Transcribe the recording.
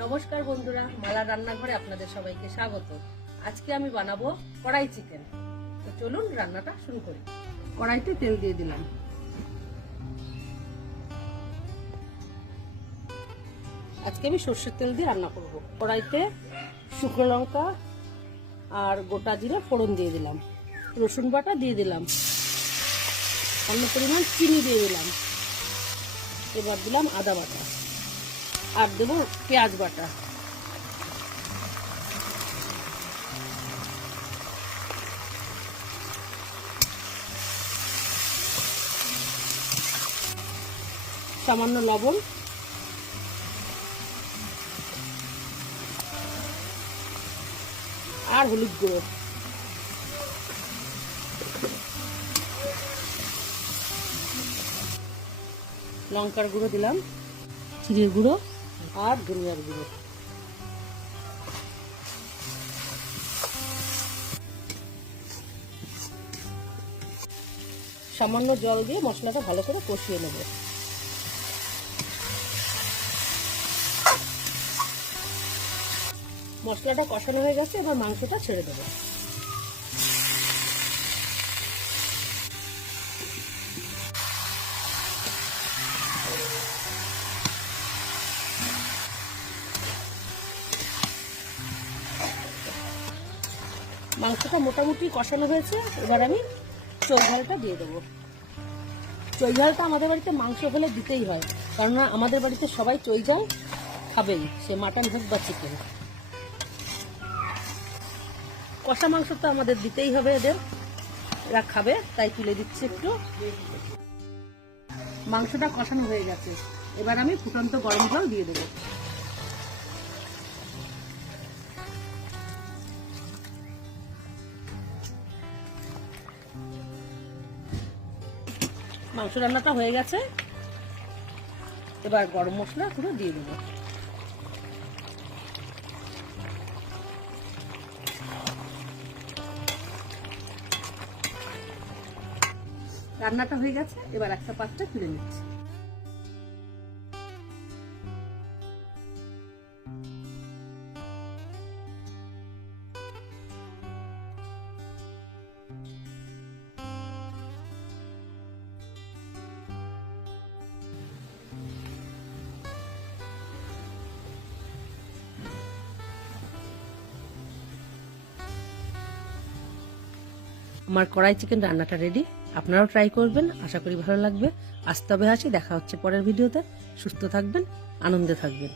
নমস্কার বন্ধুরা, মালা রান্নাঘরে আপনাদের সবাইকে স্বাগত। আজকে আমি বানাবো কড়াই চিকেন। তো চলুন রান্নাটা শুরু করি। কড়াইতে তেল দিয়ে দিলাম। আজকে আমি সর্ষের তেল দিয়ে রান্না করব। কড়াইতে শুকনো লঙ্কা আর গোটা জিরে ফোড়ন দিয়ে দিলাম, রসুন বাটা দিয়ে দিলাম, অন্য পরিমাণ চিনি দিয়ে দিলাম, এবার দিলাম আদা বাটা আর দেবো পেঁয়াজ বাটা। সামান্য লবণ, আর হলুদ গুঁড়ো। লঙ্কার গুঁড়ো দিলাম, জিরের গুঁড়ো আর ধনিয়ার গুঁড়ো। সামান্য জল দিয়ে মশলাটা ভালো করে কষিয়ে নেব। মশলাটা কষানো হয়ে গেছে, এবার মাংসটা ছেড়ে দেবো। মাংসটা মোটামুটি কষানো হয়েছে, এবার আমি চই ঝালটা দিয়ে দেবো। চই ঝালটা আমাদের বাড়িতে মাংস হলে দিতেই হয়, কেননা আমাদের বাড়িতে সবাই চই ঝাল খাবেই, সে মাটন হোক বা চিকেন। কষা মাংস তো আমাদের দিতেই হবে, এরা খাবে, তাই তুলে দিচ্ছি একটু। মাংসটা কষানো হয়ে গেছে, এবার আমি ফুটন্ত গরম জল দিয়ে দেবো। মাংস রান্নাটা হয়ে গেছে, এবার গরম মশলা পুরো দিয়ে দেবো। রান্নাটা হয়ে গেছে, এবার একটা পাত্রে তুলে নিচ্ছি। আমার কড়াই চিকেন রান্নাটা রেডি, আপনারাও ট্রাই করবেন, আশা করি ভালো লাগবে। আজ তবে আসি, দেখা হচ্ছে পরের ভিডিওতে। সুস্থ থাকবেন, আনন্দে থাকবেন।